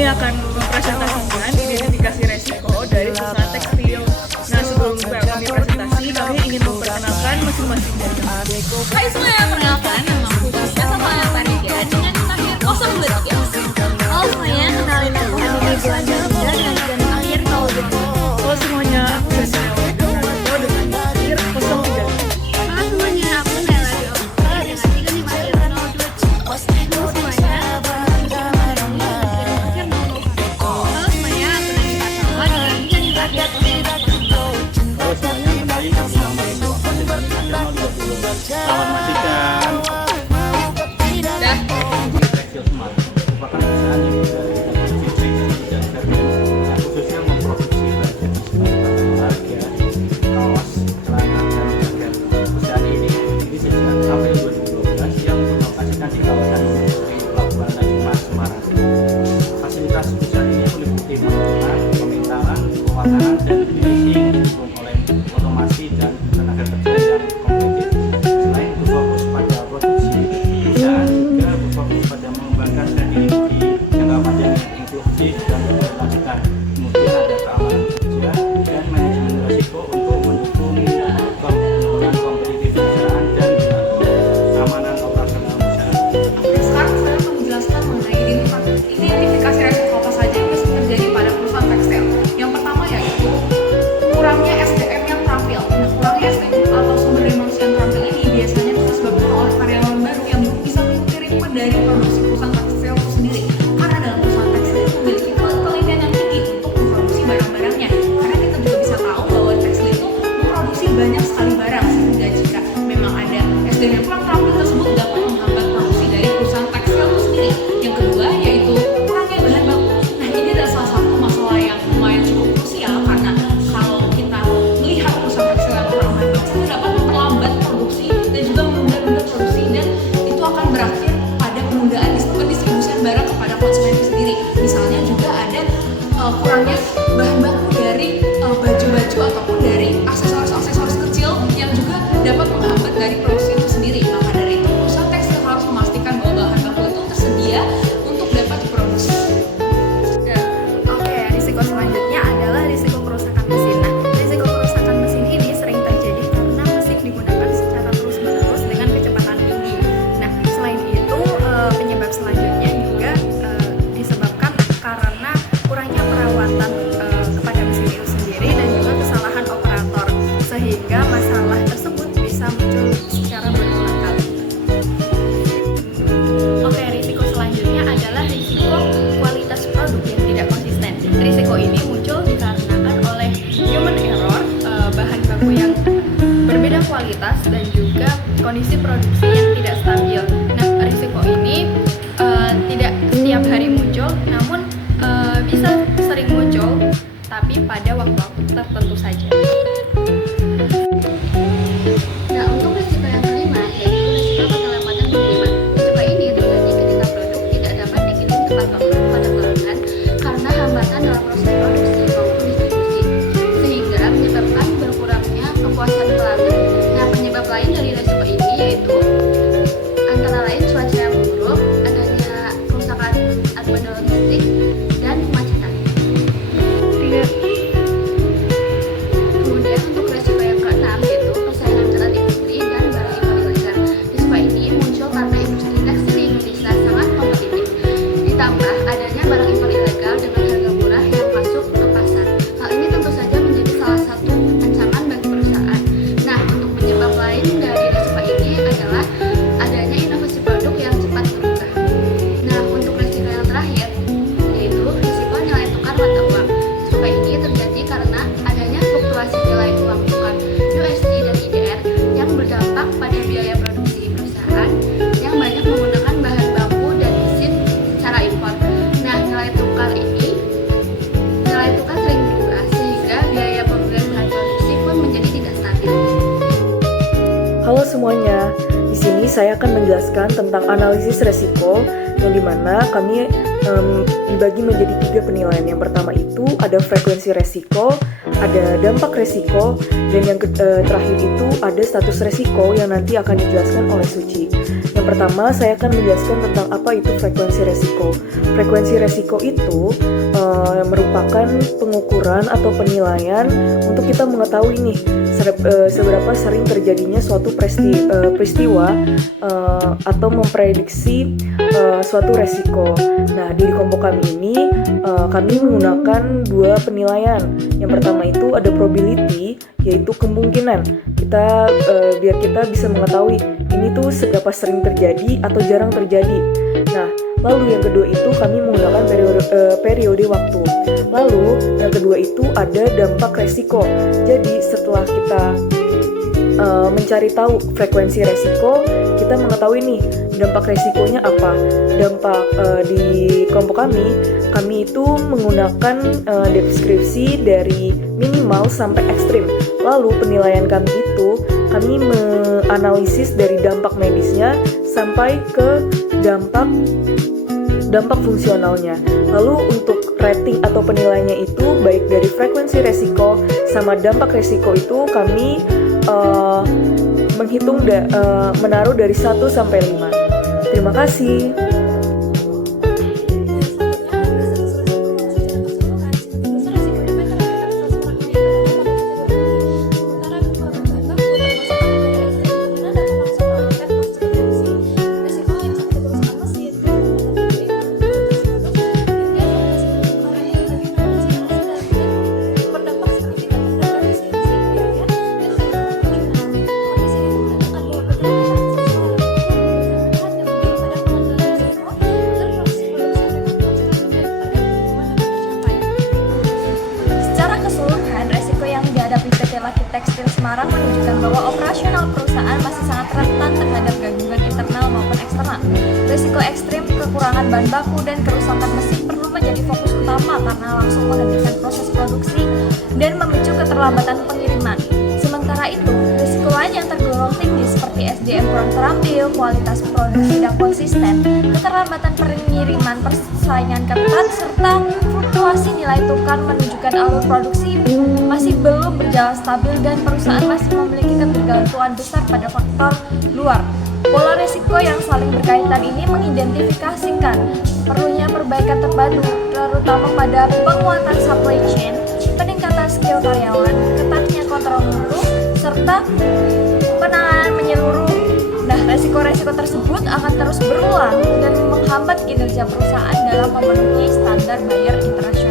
kami akan mempresentasikan identifikasi resiko dari perusahaan tekstil. Nah, sebelum kami presentasi, kami ingin memperkenalkan masing-masing dari kami. Hai semuanya, perkenalkan nama aku Puspa Sapaya Pariga dengan akhir 023. Halo semuanya, kenalin aku Hanini Belanda dengan akhir 02. Halo semuanya, aku Jasmine Widodo dengan akhir 03. Halo semuanya, aku Nela Diopa dengan 3502. Halo semuanya, aku Nela akhir 00. Halo semuanya, aku Nela Diopa dengan 3502. Halo semuanya, kenalin kami nama Indo Fadil Nasional 20. Selamat matikan. Tekstil Smart merupakan perusahaan yang bergerak di bidang tekstil dan garmen, khususnya memproduksi baju, harga, kaos, celana, dan jaket. Perusahaan ini berdiri sejak April 2012 yang berlokasikan di kawasan industri Pelabuhan Tanjung Mas, Semarang. Fasilitas perusahaan ini meliputi pemesanan, pemintalan, pemasaran, dan finishing didukung oleh otomasi dan tenaga kerja yang kompetitif. Selain berfokus pada produksi, perusahaan juga berfokus pada mengembangkan strategi jangka panjang yang inklusif dan berkelanjutan. Kemudian ada keamanan kerja dan manajemen risiko untuk mendukung penurunan kompetitif perusahaan dan keamanan operasional perusahaan. Sekarang saya akan menjelaskan mengenai identifikasi resiko apa saja yang bisa terjadi pada perusahaan tekstil. Yang pertama yaitu kurangnya SDM yang terampil. Nah, kurangnya SDM atau sumber daya manusia yang terampil ini biasanya disebabkan oleh karyawan baru yang belum bisa mengikuti ritme dari produksi perusahaan tekstil itu sendiri. Karena dalam perusahaan tekstil itu memiliki ketelitian yang tinggi untuk memproduksi barang-barangnya. Karena kita juga bisa tahu bahwa tekstil itu memproduksi banyak sekali barang, sehingga jika memang ada SDM yang kurang terampil tersebut dapat menghambat produksi dari perusahaan tekstil itu sendiri. Yang kedua yaitu kurangnya bahan baku. Nah, ini adalah salah satu masalah yang lumayan cukup krusial karena kalau kita melihat perusahaan tekstil yang kurang bahan baku itu dapat memperlambat produksi dan juga menunda produksi, dan itu akan berakhir pada penundaan pendistribusian barang kepada konsumen itu sendiri. Misalnya juga ada kurangnya bahan baku dari baju-baju ataupun dari aksesoris-aksesoris kecil yang juga dapat menghambat dari produksi itu sendiri. Maka dari itu perusahaan tekstil harus memastikan bahwa bahan baku itu tersedia untuk dapat diproduksi. Oke, risiko selanjutnya adalah risiko kerusakan mesin. Nah, risiko kerusakan mesin ini sering terjadi karena mesin digunakan secara terus-menerus dengan kecepatan tinggi. Nah, selain itu, penyebab selanjutnya juga disebabkan karena kurangnya perawatan kepada mesin itu sendiri dan juga kesalahan operator, sehingga masalah tersebut bisa muncul secara berulang kali. Oke, risiko selanjutnya adalah risiko kualitas produk yang tidak konsisten. Risiko ini muncul dikarenakan oleh human error, bahan baku yang berbeda kualitas dan juga kondisi produksi yang tidak stabil. Nah, risiko ini tidak setiap hari muncul, namun bisa sering muncul, tapi pada waktu-waktu tertentu saja. Nah, untuk risiko yang kelima yaitu risiko keterlambatan pengiriman. Risiko ini terjadi ketika produk tidak dapat dikirim tepat waktu kepada pelanggan karena hambatan dalam proses produksi maupun distribusi, sehingga menyebabkan berkurangnya kepuasan pelanggan. Nah, penyebab lain dari risiko ini yaitu antara lain cuaca yang buruk, adanya kerusakan armada logistik, dan kemacetan. Kemudian untuk resiko yang keenam yaitu persaingan ketat industri dan barang impor ilegal. Risiko ini muncul karena industri tekstil di Indonesia sangat kompetitif. Ditambah adanya barang impor ilegal dengan harga murah yang masuk ke pasar. Hal ini tentu saja menjadi salah satu ancaman bagi perusahaan. Nah, untuk penyebab lain dari risiko ini adalah adanya inovasi produk yang cepat berubah. Nah, untuk risiko yang terakhir yaitu risiko nilai tukar mata uang. Risiko ini terjadi karena adanya fluktuasi nilai uang tukar USD dan IDR yang berdampak pada biaya produksi perusahaan yang banyak menggunakan bahan baku dan mesin secara impor. Nah, nilai tukar sering berubah sehingga biaya pembelian bahan produksi pun menjadi tidak stabil. Halo semuanya, di sini saya akan menjelaskan tentang analisis resiko yang dimana kami dibagi menjadi 3 penilaian. Yang pertama itu ada frekuensi resiko, ada dampak resiko, dan yang terakhir itu ada status resiko yang nanti akan dijelaskan oleh Suci. Yang pertama, saya akan menjelaskan tentang apa itu frekuensi resiko. Frekuensi resiko itu merupakan pengukuran atau penilaian untuk kita mengetahui nih seberapa sering terjadinya suatu peristiwa atau memprediksi suatu resiko. Nah, di kelompok kami ini kami menggunakan 2 penilaian. Yang pertama itu ada probability, yaitu kemungkinan biar kita bisa mengetahui ini tuh seberapa sering terjadi atau jarang terjadi. Nah, lalu yang kedua itu kami menggunakan periode waktu. Lalu yang kedua itu ada dampak resiko. Jadi setelah kita mencari tahu frekuensi resiko, kita mengetahui nih dampak resikonya apa. Dampak di kelompok kami itu menggunakan deskripsi dari minimal sampai ekstrim. Lalu penilaian kami itu kami menganalisis dari dampak medisnya sampai ke dampak fungsionalnya. Lalu untuk rating atau penilaiannya itu baik dari frekuensi resiko sama dampak resiko itu kami menghitung menaruh dari 1 sampai 5. Terima kasih. Tekstil Semarang menunjukkan bahwa operasional perusahaan masih sangat rentan terhadap gangguan internal maupun eksternal. Risiko ekstrim, kekurangan bahan baku, dan kerusakan mesin perlu menjadi fokus utama karena langsung menghentikan proses produksi dan memicu keterlambatan pengiriman. Sementara itu, risiko lain yang tergolong tinggi seperti SDM kurang terampil, kualitas produksi tidak konsisten, keterlambatan pengiriman, persaingan ketat, serta fluktuasi nilai tukar menunjukkan alur produksi masih belum berjalan stabil dan perusahaan masih memiliki ketergantungan besar pada faktor luar. Pola risiko yang saling berkaitan ini mengidentifikasikan perlunya perbaikan terpadu, terutama pada penguatan supply chain, peningkatan skill karyawan, ketatnya kontrol mutu, serta penanganan menyeluruh. Nah, resiko-resiko tersebut akan terus berulang dan menghambat kinerja perusahaan dalam memenuhi standar bayar internasional.